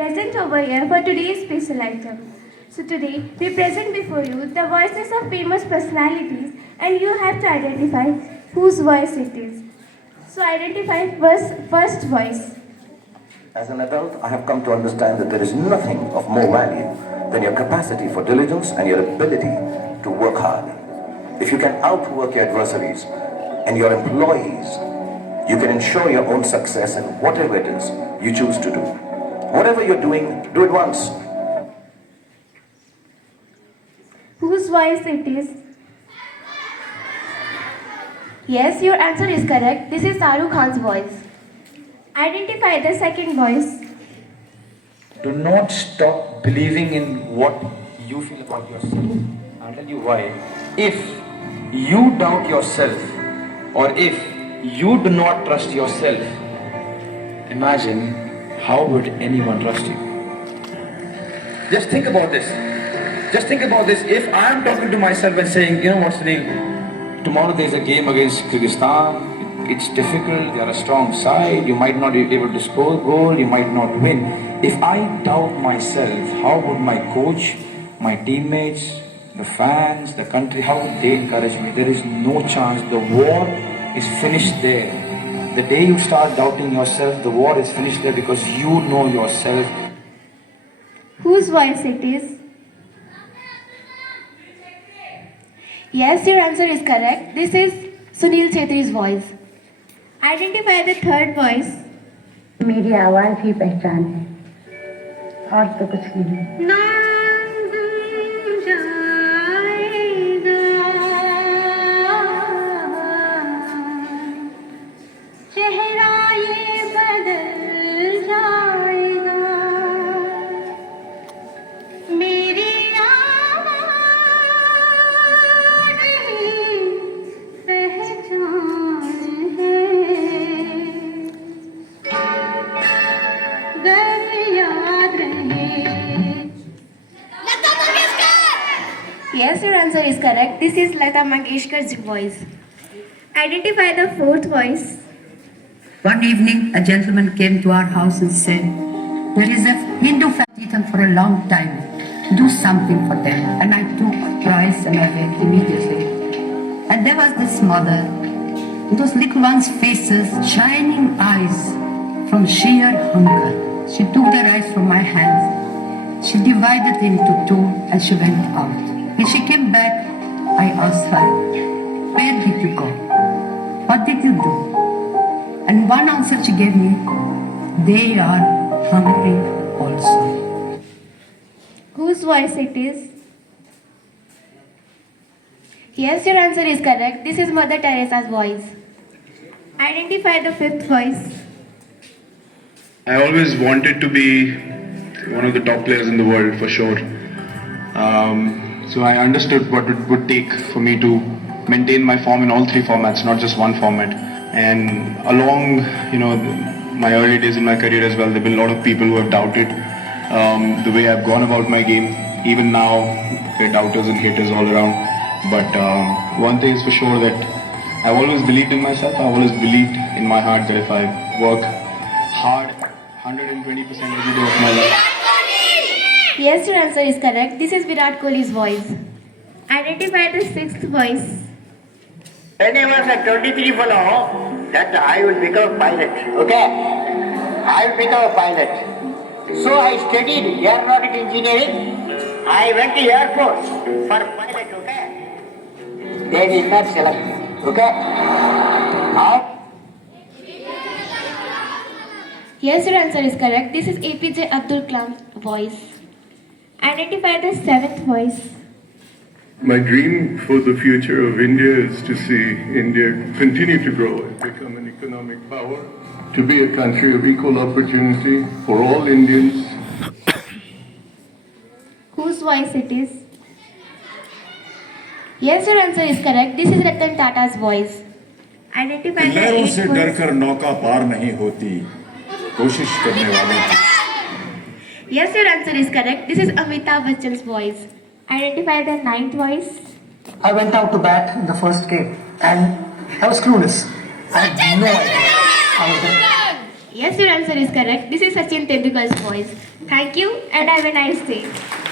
present over here for today's special item. So today, we present before you the voices of famous personalities and you have to identify whose voice it is. So identify first voice. As an adult, I have come to understand that there is nothing of more value than your capacity for diligence and your ability to work hard. If you can outwork your adversaries and your employees, you can ensure your own success in whatever it is you choose to do. Whatever you're doing, do it once. Whose voice it is? Yes, your answer is correct. This is Shahrukh Khan's voice. Identify the second voice. Do not stop believing in what you feel about yourself. I'll tell you why. If you doubt yourself, or if you do not trust yourself, imagine how would anyone trust you? Just think about this. Just think about this. If I am talking to myself and saying, you know what, Sunil, tomorrow there's a game against Kyrgyzstan. It's difficult, they are a strong side, you might not be able to score a goal, you might not win. If I doubt myself, how would my coach, my teammates, the fans, the country, how would they encourage me? There is no chance. The war is finished there. The day you start doubting yourself, the war is finished there because you know yourself. Whose voice it is? Yes, your answer is correct. This is Sunil Chetri's voice. Identify the third voice. मेरी आवाज़ ही पहचान है और तो कुछ नहीं। Yes, your answer is correct. This is Lata Mangeshkar's voice. Identify the fourth voice. One evening, a gentleman came to our house and said, "There is a Hindu family eaten for a long time. Do something for them." And I took rice and I went immediately. And there was this mother, those little ones' faces, shining eyes from sheer hunger. She took the rice from my hands. She divided it into two and she went out. When she came back, I asked her, "Where did you go? What did you do?" And one answer she gave me, "They are hungry also." Whose voice it is? Yes, your answer is correct. This is Mother Teresa's voice. Identify the fifth voice. I always wanted to be one of the top players in the world, for sure. So I understood what it would take for me to maintain my form in all three formats, not just one format. And along, my early days in my career as well, there have been a lot of people who have doubted the way I've gone about my game. Even now, there are doubters and haters all around. But one thing is for sure, that I've always believed in myself. I've always believed in my heart that if I work hard, 120% every day of my life. Yes, your answer is correct. This is Virat Kohli's voice. Identify the sixth voice. When I was at 23 fellow, that I will become a pilot. Okay? I will become a pilot. So I studied aeronautic engineering. I went to Air Force for pilot. Okay? They did not select me. Okay? Yes, your answer is correct. This is APJ Abdul Kalam's voice. Identify the seventh voice. My dream for the future of India is to see India continue to grow and become an economic power, to be a country of equal opportunity for all Indians. Whose voice it is? Yes, your answer is correct. This is Ratan Tata's voice. Identify the लहरों eighth से voice. डरकर नौका पार नहीं होती, कोशिश करने वालों की। Yes, your answer is correct. This is Amitabh Bachchan's voice. Identify the ninth voice. I went out to bat in the first game and I was clueless. I had no idea how to. Yes, your answer is correct. This is Sachin Tendulkar's voice. Thank you and have a nice day.